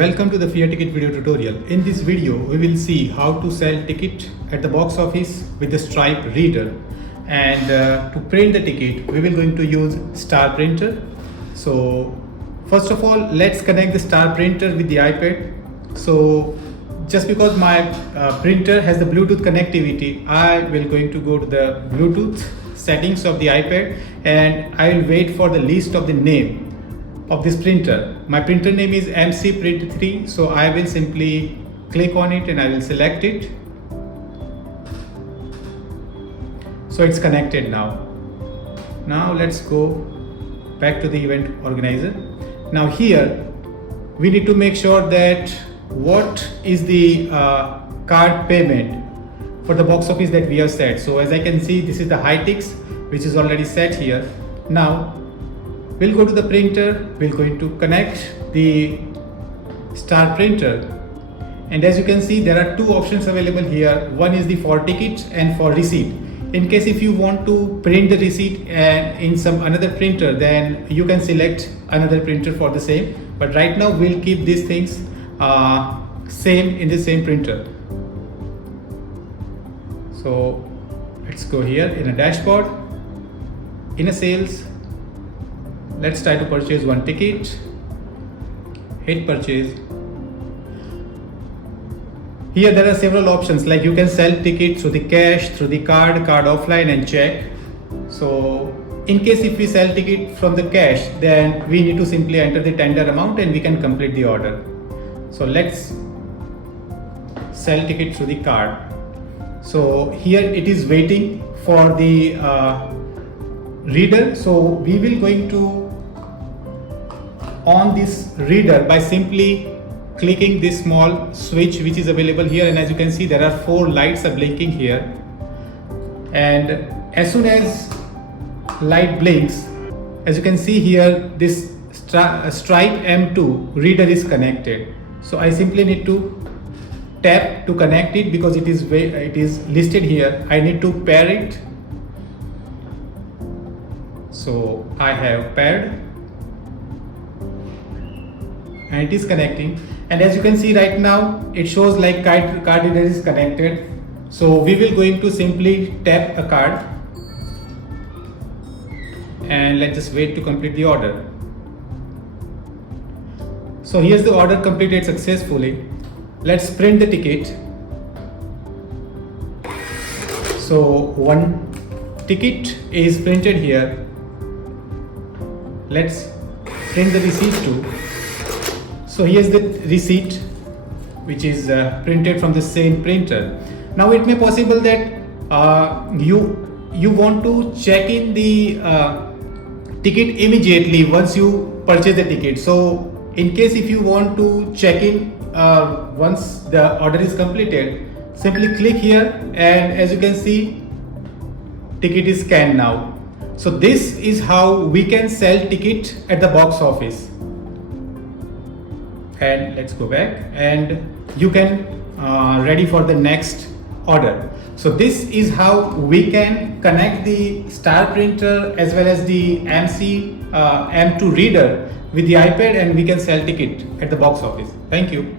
welcome to the FEARTICKET video tutorial. In this video, we will see how to sell ticket at the box office with the Stripe reader. And to print the ticket, we will going to use star printer. So first of all, let's connect the star printer with the iPad. So just because my printer has the Bluetooth connectivity, I will going to go to the Bluetooth settings of the iPad and I will wait for the list of the name of this printer. My printer name is MC Print 3, so I will simply click on it and I will select it. So it's connected now. Now let's go back to the event organizer. Now here we need to make sure that what is the card payment for the box office that we have set. So as I can see, this is the Hytix which is already set here. Now we'll go to the printer, we're going to connect the star printer, and as you can see there are two options available here. One is the for tickets and for receipt. In case if you want to print the receipt in some another printer, then you can select another printer for the same, but right now we'll keep these things same in the same printer. So let's go here in a dashboard, in a sales. Let's try to purchase one ticket, hit purchase. Here there are several options, like you can sell tickets through the cash, through the card offline and check. So in case if we sell ticket from the cash, then we need to simply enter the tender amount and we can complete the order. So let's sell ticket through the card. So here it is waiting for the reader. So we will going to on this reader by simply clicking this small switch which is available here, and as you can see there are 4 lights are blinking here, and as soon as light blinks, as you can see here, this Stripe M2 reader is connected. So I simply need to tap to connect it because it is listed here. I need to pair it. So I have paired and it is connecting, and as you can see right now it shows like card reader is connected. So we will going to simply tap a card and let's just wait to complete the order. So here's the order completed successfully. Let's print the ticket. So one ticket is printed here. Let's print the receipt too. So here's the receipt which is printed from the same printer. Now it may possible that you want to check in the ticket immediately once you purchase the ticket. So in case if you want to check in once the order is completed, simply click here and as you can see ticket is scanned now. So this is how we can sell ticket at the box office. And let's go back and you can ready for the next order. So this is how we can connect the star printer as well as the MC M2 reader with the iPad, and we can sell ticket at the box office. Thank you.